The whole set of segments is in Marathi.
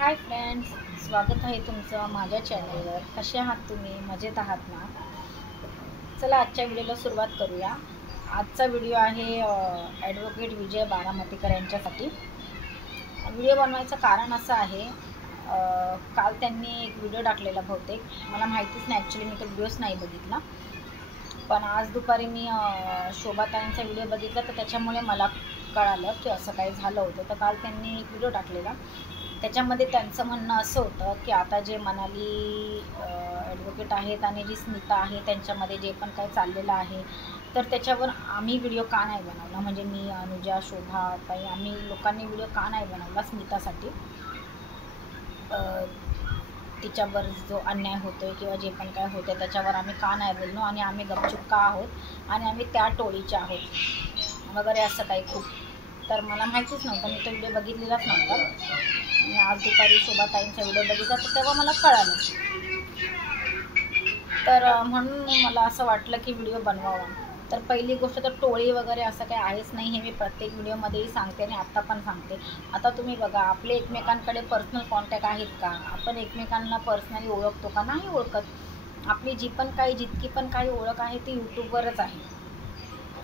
हाय फ्रेंड्स, स्वागत आहे तुमचं माझ्या चॅनलवर। कसे आहात तुम्ही? मजेत आहात ना? चला आजच्या व्हिडिओला सुरुवात करूया। आजचा व्हिडिओ आहे ॲडव्होकेट विजय बारामतीकर यांच्यासाठी। व्हिडिओ बनवायचं कारण असं आहे, काल त्यांनी एक व्हिडिओ टाकलेला, बहुतेक मला माहितीच नाही, ॲक्च्युली मी तो व्हिडिओच नाही बघितला, पण आज दुपारी मी शोभाताईंचा व्हिडिओ बघितला तर त्याच्यामुळे मला कळालं की असं काही झालं होतं। तर काल त्यांनी एक व्हिडिओ टाकलेला, त्याच्यामध्ये त्यांचं म्हणणं असं होतं की आता जे मनाली ॲडव्होकेट आहेत आणि जी स्मिता आहे त्यांच्यामध्ये जे पण काही चाललेलं आहे, तर त्याच्यावर आम्ही व्हिडिओ का नाही बनवला, म्हणजे मी, अनुजा, शोभा ताई, आम्ही लोकांनी व्हिडिओ का नाही बनवला स्मितासाठी, तिच्यावर जो अन्याय होतो आहे किंवा जे पण काय होतं त्याच्यावर आम्ही का नाही बोललो आणि आम्ही गपचूप का आहोत आणि आम्ही त्या टोळीचे आहोत वगैरे असं काही खूप। तर मला माहितीच नव्हतं, मी तो व्हिडिओ बघितलेलाच नव्हता। मी आज दुपारी शोभाताईंचा व्हिडिओ बघितला तर तेव्हा मला कळालं, तर म्हणून मला असं वाटलं की व्हिडिओ बनवावा। तर पहिली गोष्ट तर टोळी वगैरे असं काही आहेच नाही, हे मी प्रत्येक व्हिडिओमध्येही सांगते आणि आत्ता पण सांगते। आता तुम्ही बघा, आपले एकमेकांकडे पर्सनल कॉन्टॅक्ट आहेत का? आपण एकमेकांना पर्सनली ओळखतो का? नाही ओळखत। आपली जितकी पण काही ओळख आहे ती यूट्यूबवरच आहे,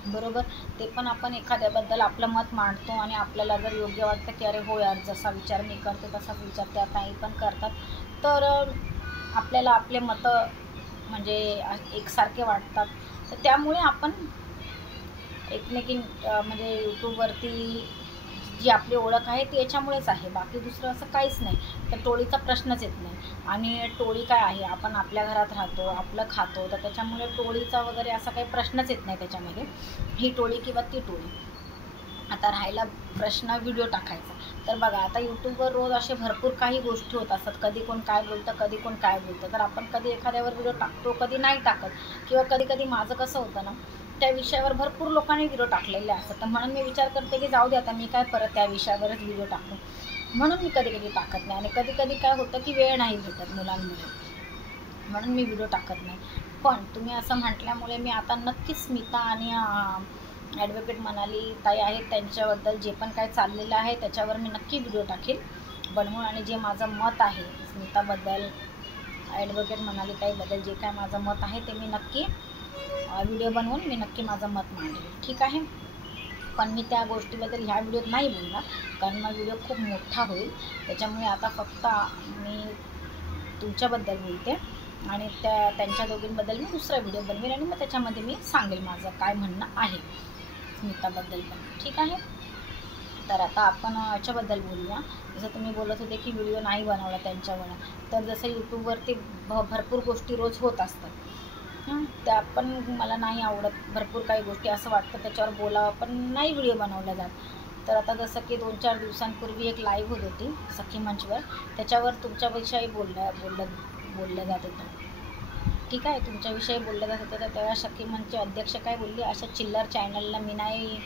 बरोबर। ते पण आपण एखाद्याबद्दल आपलं मत मांडतो आणि आपल्याला जर योग्य वाटतं की अरे हो यार, जसा विचार मी करते तसाच विचार त्या ताई पण करतात, तर आपल्याला आपले मतं म्हणजे एकसारखे वाटतात, तर त्यामुळे आपण म्हणजे यूट्यूबवरती जी आपली ओळख आहे ती याच्यामुळेच आहे, बाकी दुसरं असं काहीच नाही। तर टोळीचा प्रश्नच येत नाही। आणि टोळी काय आहे, आपण आपल्या घरात राहतो, आपलं खातो, तर त्याच्यामुळे टोळीचा वगैरे असा काही प्रश्नच येत नाही त्याच्यामध्ये, ही टोळी किंवा ती टोळी। आता राहिला प्रश्न व्हिडिओ टाकायचा, तर बघा आता यूट्यूबवर रोज असे भरपूर काही गोष्टी होत असतात, कधी कोण काय बोलतं, कधी कोण काय बोलतं, तर आपण कधी एखाद्यावर व्हिडिओ टाकतो, कधी नाही टाकत, किंवा कधी कधी माझं कसं होतं ना, त्या विषयावर भरपूर लोकांनी व्हिडिओ टाकलेले असतात, तर म्हणून मी विचार करते की जाऊ दे, आता मी काय परत त्या विषयावरच व्हिडिओ टाकतो, म्हणून मी कधी कधी टाकत नाही। आणि कधी कधी काय होतं की वेळ नाही भेटत मुलांमुळे, म्हणून मी व्हिडिओ टाकत नाही। पण तुम्ही असं म्हटल्यामुळे मी आता नक्कीच स्मिता आणि ॲडव्होकेट मनाली ताई आहेत त्यांच्याबद्दल जे पण काय चाललेलं आहे त्याच्यावर मी नक्की व्हिडिओ टाकेल बनवून, आणि जे माझं मत आहे स्मिताबद्दल, ॲडव्होकेट मनाली ताईबद्दल जे काय माझं मत आहे ते मी नक्की व्हिडिओ बनवून मी नक्की माझं मत मांडेल, ठीक आहे। पण मी त्या गोष्टीबद्दल ह्या व्हिडिओत नाही बोलणार, कारण मग व्हिडिओ खूप मोठा होईल, त्याच्यामुळे आता फक्त मी तुमच्याबद्दल बोलते आणि त्यांच्या दोघींबद्दल मी दुसरा व्हिडिओ बनवेल आणि मग त्याच्यामध्ये मी सांगेल माझं काय म्हणणं आहे स्मिताबद्दल पण, ठीक आहे। तर आता आपण याच्याबद्दल बोलूया। जसं तुम्ही बोलत होते की व्हिडिओ नाही बनवला त्यांच्यावर, तर जसं यूट्यूबवरती भरपूर गोष्टी रोज होत असतात, त्या पण मला नाही आवडत, भरपूर काही गोष्टी असं वाटतं त्याच्यावर बोलावं पण नाही व्हिडिओ बनवला जात। तर आता जसं की 2-4 दिवसांपूर्वी एक लाईव्ह होत होती सखी मंचवर, त्याच्यावर तुमच्याविषयी बोललं जात होतं, ठीक आहे, तुमच्याविषयी बोललं जात होतं। तर तेव्हा सखी मंचचे अध्यक्ष काय बोलले, अशा चिल्लर चॅनलला मी नाही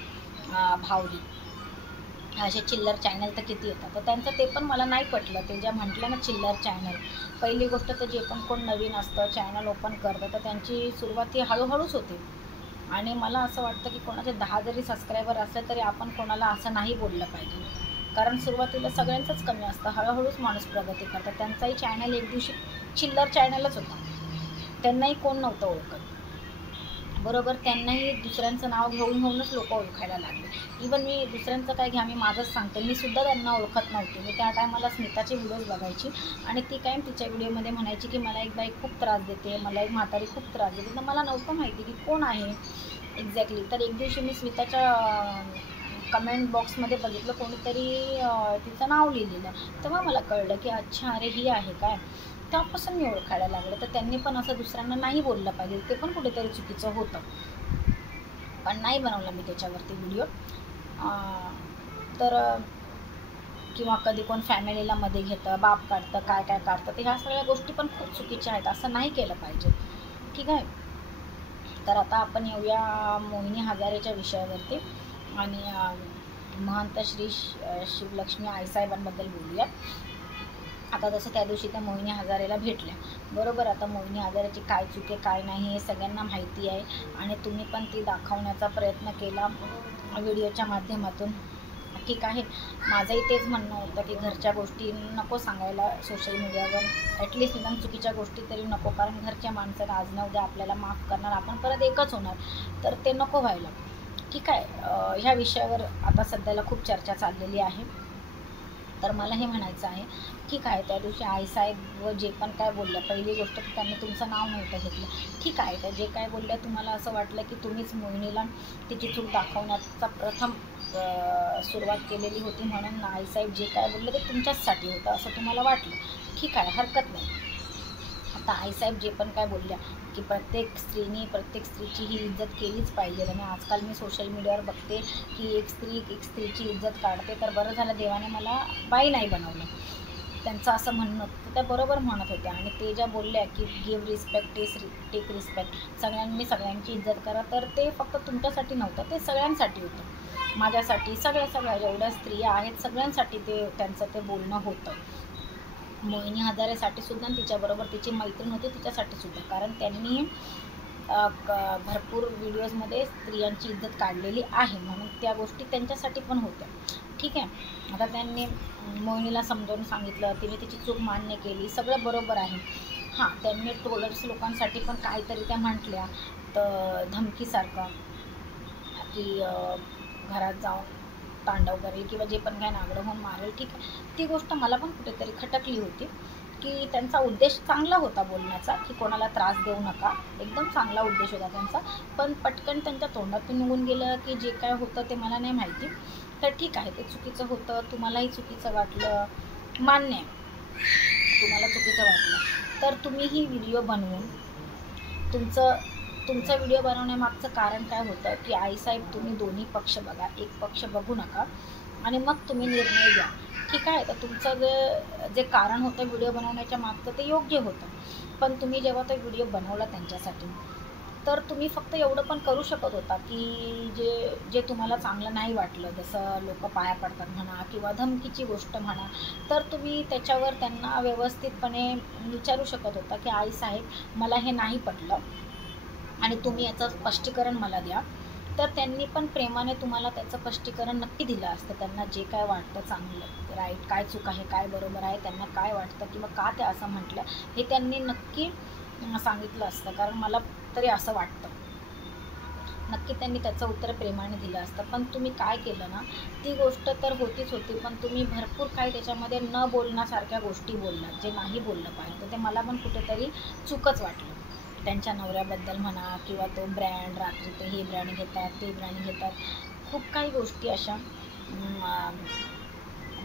भाव देत, असे चिल्लर चॅनल तर किती येतात, तर त्यांचं ते पण मला नाही पटलं। ते ज्या म्हटलं ना चिल्लर चॅनल, पहिली गोष्ट तर जे पण कोण नवीन असतं चॅनल ओपन करतं तर त्यांची सुरुवात ही हळूहळूच होते, आणि मला असं वाटतं की कोणाचे 10 जरी सबस्क्रायबर असले तरी आपण कोणाला असं नाही बोललं पाहिजे, कारण सुरुवातीला सगळ्यांचंच कमी असतं, हळूहळूच माणूस प्रगती करतात। त्यांचाही चॅनल एक दिवशी चिल्लर चॅनलच होता, त्यांनाही कोण नव्हतं ओळखत, बरोबर। त्यांनाही दुसऱ्यांचं नाव घेऊनच लोक ओळखायला लागले। इवन मी दुसऱ्यांचं काय घ्या, मी माझंच सांगते, मी सुद्धा त्यांना ओळखत नव्हते। मी त्या टायमाला स्मिताचे व्हिडिओज बघायची आणि ती काय तिच्या व्हिडिओमध्ये म्हणायची की मला एक बाई खूप त्रास देते, मला एक म्हातारी खूप त्रास देते, तर मला नव्हतं माहिती की कोण आहे एक्झॅक्टली। तर एक दिवशी मी स्मिताच्या कमेंट बॉक्समध्ये बघितलं, कोणीतरी तिचं नाव लिहिलेलं, तेव्हा मला कळलं की अच्छा अरे ही आहे काय, तेव्हापासून मी ओळखायला लागले। तर त्यांनी पण असं दुसऱ्यांना नाही बोललं पाहिजे, ते पण कुठेतरी चुकीचं होतं, पण नाही बनवलं मी त्याच्यावरती व्हिडिओ। तर किंवा कधी कोण फॅमिलीला मध्ये घेतं, बाप काढतं, काय काय काढतं, तर ह्या सगळ्या गोष्टी पण खूप चुकीच्या आहेत, असं नाही केलं पाहिजे, ठीक आहे। तर आता आपण येऊया मोहिनी हजारेच्या विषयावरती आणि महंत श्री शिवलक्ष्मी आईसाहेबांबद्दल बोलूया। आता जसं त्या दिवशी त्या मोहिनी हजारेला भेटल्या, बरोबर। आता मोहिनी हजारेची काय चुके काय नाही हे सगळ्यांना माहिती आहे, आणि तुम्ही पण ती दाखवण्याचा प्रयत्न केला व्हिडिओच्या माध्यमातून, ठीक आहे. माझंही तेच म्हणणं होतं की घरच्या गोष्टी नको सांगायला सोशल मीडियावर, ॲटलिस्ट निदान चुकीच्या गोष्टी तरी नको, कारण घरच्या माणसाला आज ना उद्या आपल्याला माफ करणार, आपण परत एकच होणार, तर ते नको व्हायला. ठीक आहे. ह्या विषयावर आता सध्याला खूप चर्चा चाललेली आहे. तर मला हे म्हणायचं आहे, ठीक आहे, त्या दिवशी आईसाहेब व जे पण काय बोलल्या, पहिली गोष्ट तर त्यांनी तुमचं नाव नव्हतं घेतलं. ठीक आहे, त्या जे काय बोलल्या तुम्हाला असं वाटलं की तुम्हीच मोहिनीला तिची चूक दाखवण्याचा प्रथम सुरुवात केलेली होती, म्हणून आईसाहेब जे काय बोलले ते तुमच्याचसाठी होतं असं तुम्हाला वाटलं. ठीक आहे, हरकत नाही. आता आईसाहेब जे पण काय बोलल्या की प्रत्येक स्त्रीची ही इज्जत केलीच पाहिजे, आणि आजकाल मी सोशल मीडियावर बघते की एक स्त्रीची इज्जत काढते, तर बरं झालं देवाने मला बाई नाही बनवलं. त्यांचं असं म्हणणं होतं, त्या बरोबर म्हणत होत्या. आणि ते ज्या बोलल्या की गिव्ह रिस्पेक्ट टेक रिस्पेक्ट, सगळ्यांनी सगळ्यांची इज्जत करा, तर ते फक्त तुमच्यासाठी नव्हतं, ते सगळ्यांसाठी होतं, माझ्यासाठी, सगळ्या जेवढ्या स्त्रिया आहेत सगळ्यांसाठी ते त्यांचं ते बोलणं होतं. मोहिनी हजारेसाठी सुद्धा, तिच्याबरोबर तिची मैत्रीण होती तिच्यासाठी सुद्धा, कारण त्यांनी भरपूर व्हिडिओजमध्ये स्त्रियांची इज्जत काढलेली आहे, म्हणून त्या गोष्टी त्यांच्यासाठी पण होत्या. ठीक आहे. आता त्यांनी मोहिनीला समजावून सांगितलं, तिने तिची चूक मान्य केली, सगळं बरोबर आहे. हां, त्यांनी ट्रोलर्स लोकांसाठी पण काहीतरी त्या म्हटल्या, तर धमकीसारखं की घरात जाऊन तांडव करेल किंवा जे पण काय नागडं होऊन मारेल. ठीक आहे, ती गोष्ट मला पण कुठेतरी खटकली होती की त्यांचा उद्देश चांगला होता बोलण्याचा, की कोणाला त्रास देऊ नका, एकदम चांगला उद्देश होता त्यांचा, पण पटकन त्यांच्या तोंडातून निघून गेलं की जे काय होतं ते मला नाही माहिती. तर ठीक आहे, ते चुकीचं होतं, तुम्हालाही चुकीचं वाटलं, मान्य आहे, तुम्हाला चुकीचं वाटलं, तर तुम्ही ही व्हिडिओ बनवून तुमचा व्हिडिओ बनवण्यामागचं कारण काय होतं की आईसाहेब तुम्ही दोन्ही पक्ष बघा, एक पक्ष बघू नका आणि मग तुम्ही निर्णय घ्या. ठीक आहे, तर तुमचं जे कारण होतं व्हिडिओ बनवण्याच्या मागचं ते योग्य होतं, पण तुम्ही जेव्हा तो व्हिडिओ बनवला त्यांच्यासाठी, तर तुम्ही फक्त एवढं पण करू शकत होता की जे तुम्हाला चांगलं नाही वाटलं, जसं लोक पाया पडतात म्हणा किंवा धमकीची गोष्ट म्हणा, तर तुम्ही त्याच्यावर त्यांना व्यवस्थितपणे विचारू शकत होता की आईसाहेब मला हे नाही पटलं आणि तुम्ही याचं स्पष्टीकरण मला द्या. तर त्यांनी पण प्रेमाने तुम्हाला त्याचं स्पष्टीकरण नक्की दिलं असतं. त्यांना जे काय वाटतं चांगलं राईट, काय चूक आहे, काय बरोबर आहे, त्यांना काय वाटतं किंवा का ते असं म्हटलं, हे त्यांनी नक्की सांगितलं असतं, कारण मला तरी असं वाटतं. नक्की त्यांनी त्याचं उत्तर प्रेमाने दिलं असतं, पण तुम्ही काय केलं ना, ती गोष्ट तर होतीच होती, पण तुम्ही भरपूर काही त्याच्यामध्ये न बोलण्यासारख्या गोष्टी बोललात, जे नाही बोललं पाहिजे. ते मला पण कुठेतरी चूकच वाटलं. त्यांच्या नवऱ्याबद्दल म्हणा किंवा तो ब्रँड, रात्री ते हे ब्रँड घेतात, ते ब्रँड घेतात, खूप काही गोष्टी अशा,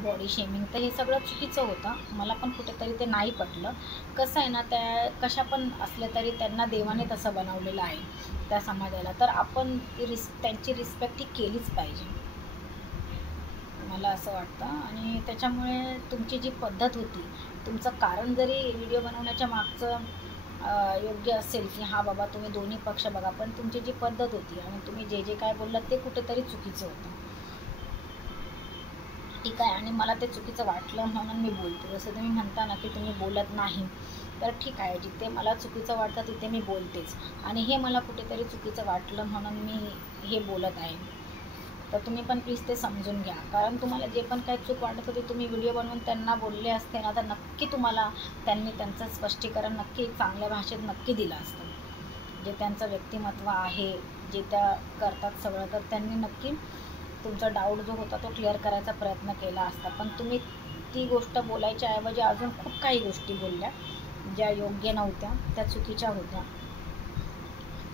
बॉडी शेमिंग, तर हे सगळं चुकीचं होतं. मला पण कुठेतरी ते नाही पटलं. कसं आहे ना, त्या कशा पण असल्या तरी त्यांना देवाने तसं बनवलेलं आहे त्या समाजाला, तर आपण त्यांची रिस्पेक्ट ही केलीच पाहिजे, मला असं वाटतं. आणि त्याच्यामुळे तुमची जी पद्धत होती, तुमचं कारण जरी व्हिडिओ बनवण्याच्या मागचं योग्य असेल की हां बाबा तुम्ही दोन्ही पक्ष बघा, पण तुमची जी पद्धत होती आणि तुम्ही जे काय बोललात ते कुठेतरी चुकीचं होतं. ठीक आहे, आणि मला ते चुकीचं वाटलं म्हणून मी बोलते. जसं तुम्ही म्हणता ना की तुम्ही बोलत नाही, तर ठीक आहे, जिथे मला चुकीचं वाटतं तिथे मी बोलतेच, आणि हे मला कुठेतरी चुकीचं वाटलं म्हणून मी हे बोलत आहे. तर तुम्ही पण प्लीज ते समजून घ्या, कारण तुम्हाला जे पण काही चूक वाटत होती तुम्ही व्हिडिओ बनवून त्यांना बोलले असते ना, तर नक्की तुम्हाला त्यांनी त्यांचं स्पष्टीकरण नक्की चांगल्या भाषेत नक्की दिलं असतं. जे त्यांचं व्यक्तिमत्व आहे, जे त्या करतात सगळं, तर त्यांनी नक्की तुमचा डाऊट जो होता तो क्लिअर करायचा प्रयत्न केला असता. पण तुम्ही ती गोष्ट बोलायच्या ऐवजी अजून खूप काही गोष्टी बोलल्या ज्या योग्य नव्हत्या, त्या चुकीच्या होत्या.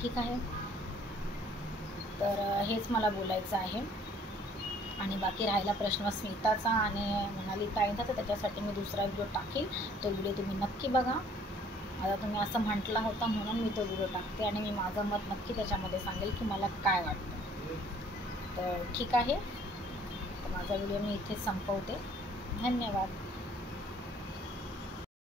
ठीक आहे, तर हेच मला बोलायचं आहे. आणि बाकी राहिला प्रश्न स्मिताचा आणि मनाली ताईंचा, तर त्याच्यासाठी मी दुसरा व्हिडिओ टाकील, तो व्हिडिओ तुम्ही नक्की बघा. आता तुम्ही असं म्हटला होता म्हणून मी तो व्हिडिओ टाकते, आणि मी माझं मत नक्की त्याच्यामध्ये सांगेल की मला काय वाटतं. तर ठीक आहे, तर माझा व्हिडिओ मी इथेच संपवते. धन्यवाद.